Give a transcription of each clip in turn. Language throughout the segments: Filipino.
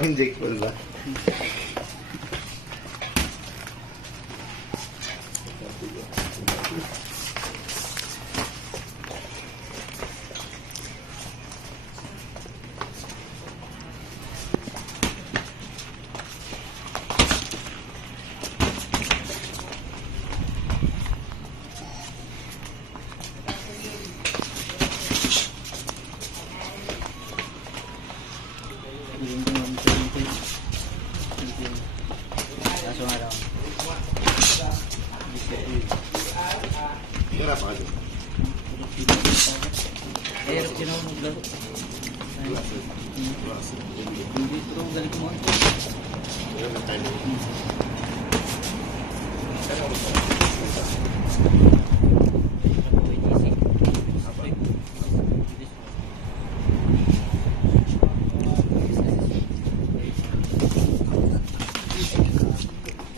Ang Jake Paul ba? Kaso nga lang. Hirap ka dyan. Hirap din ako maglaro. Hindi pero galing mo. Hirap na tayo.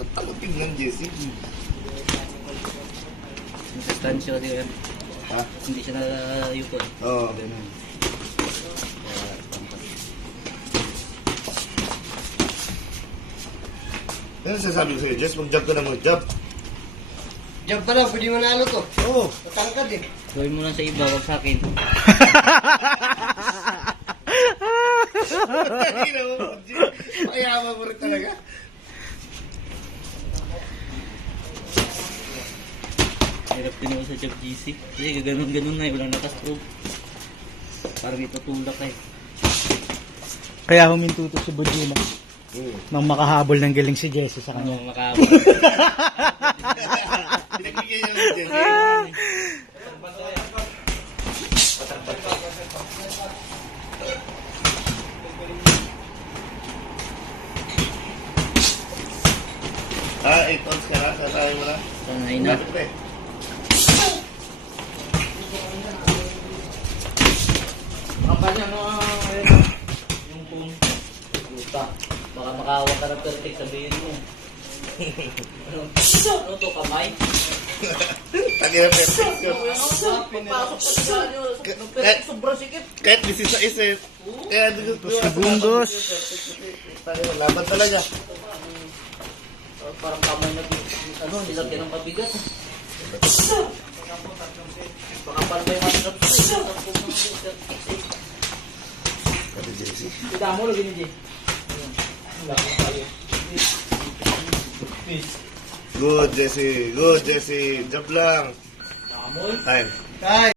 Ba't ako tingnan, Jesse? Sustansya din. Ha? Hindi siya nayuko. Oo. Ganun. Ano sasabi ko sa'yo, Jess? Mag-job ka na mag-job. Diyan pa lang, pwede manalo to. Oo. Matangkad eh. Gawin mo lang sa iba, wag sa akin. Tangina mo, Jess. Mayaman mo rin talaga. Hirap din ako sa job GC. Kasi ganun-ganun na eh, walang nakastroke. Parang itutulak eh. Kaya huminto to si Budjima nang makahabol ng galing si Jesse sa kanya. Ano makahapon. Pinagbigyan niya mo, Jesse. Ah, 8 ounce ka na? Sasabi mo na? Sanay na. Lapit pa eh. Kapal niya mga yung phone. Puta. Baka makawag ka ng pertik, sabihin mo. Ano to, kamay? Tangina perfect yun. Pagpasok pa sa ano, ng pertik, sobrang sikip. Kahit busy sa isip. Kaya Si Bundos. Tangina, laban talaga. Parang kamay na, ano, nilagyan ng mabigat. Baka pala ba yung masarap sa Kati Jesse. Kita mo, lagi ni Jay. Good, Jesse. Good, Jesse. Job lang. Kamoy. Time. Kay!